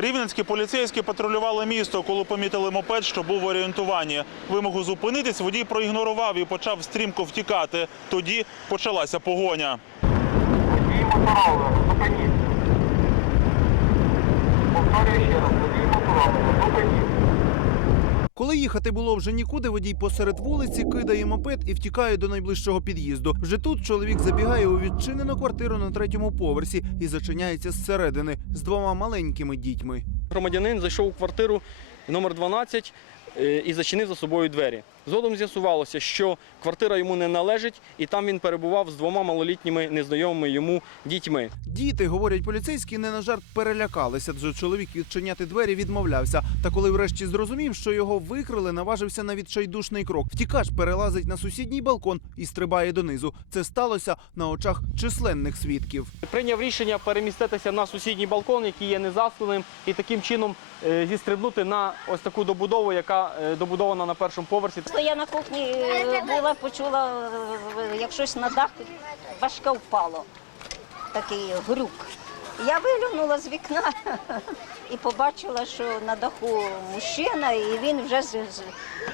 Рівненські поліцейські патрулювали місто, коли помітили мопед, що був в орієнтуванні. Вимогу зупинитись водій проігнорував і почав стрімко втікати. Тоді почалася погоня. Водій мотороллер, зупиніться. Повторюю ще раз, водій зупиніться. Коли їхати було вже нікуди, водій посеред вулиці кидає мопед і втікає до найближчого під'їзду. Вже тут чоловік забігає у відчинену квартиру на третьому поверсі і зачиняється зсередини з двома маленькими дітьми. Громадянин зайшов у квартиру номер 12 е, і зачинив за собою двері. Згодом з'ясувалося, що квартира йому не належить, і там він перебував з двома малолітніми незнайомими йому дітьми. Діти, говорять поліцейські, не на жарт перелякалися, адже чоловік відчиняти двері відмовлявся. Та коли врешті зрозумів, що його викрили, наважився на відчайдушний крок. Втікач перелазить на сусідній балкон і стрибає донизу. Це сталося на очах численних свідків. Прийняв рішення переміститися на сусідній балкон, який є незаскленим, і таким чином е, зістрибнути на ось таку добудову, яка е, добудована на першому поверсі. То я на кухні е, була, почула, е, як щось на дах важке впало, такий грюк. Я виглянула з вікна і побачила, що на даху мужчина, і він вже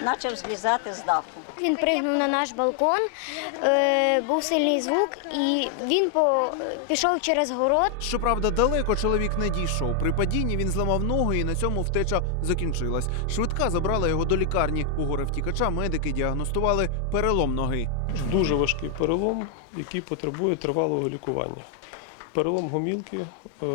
почав злізати з даху. Він пригнув на наш балкон, е, був сильний звук, і він по, пішов через город. Щоправда, далеко чоловік не дійшов. При падінні він зламав ногу, і на цьому втеча закінчилась. Швидка забрала його до лікарні. У горе втікача медики діагностували перелом ноги. Дуже важкий перелом, який потребує тривалого лікування. Перелом гомілки е,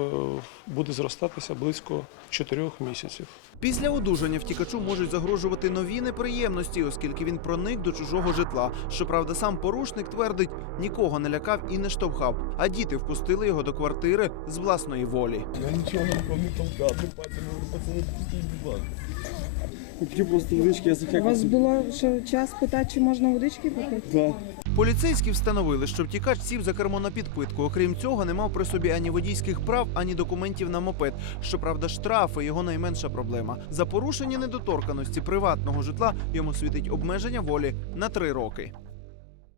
буде зростатися близько 4 місяців. Після одужання втікачу можуть загрожувати нові неприємності, оскільки він проник до чужого житла. Щоправда, сам порушник твердить, нікого не лякав і не штовхав, а діти впустили його до квартири з власної волі. Я нічого не толкав, пацани, пустіть, будь ласка. Хотів просто водички, я У вас було ще час питати, чи можна водички попити? Да. Поліцейські встановили, що втікач сів за кермо на підпитку. Окрім цього, не мав при собі ані водійських прав, ані документів на мопед. Щоправда, штрафи його найменша проблема. За порушення недоторканості приватного житла йому світить обмеження волі на три роки.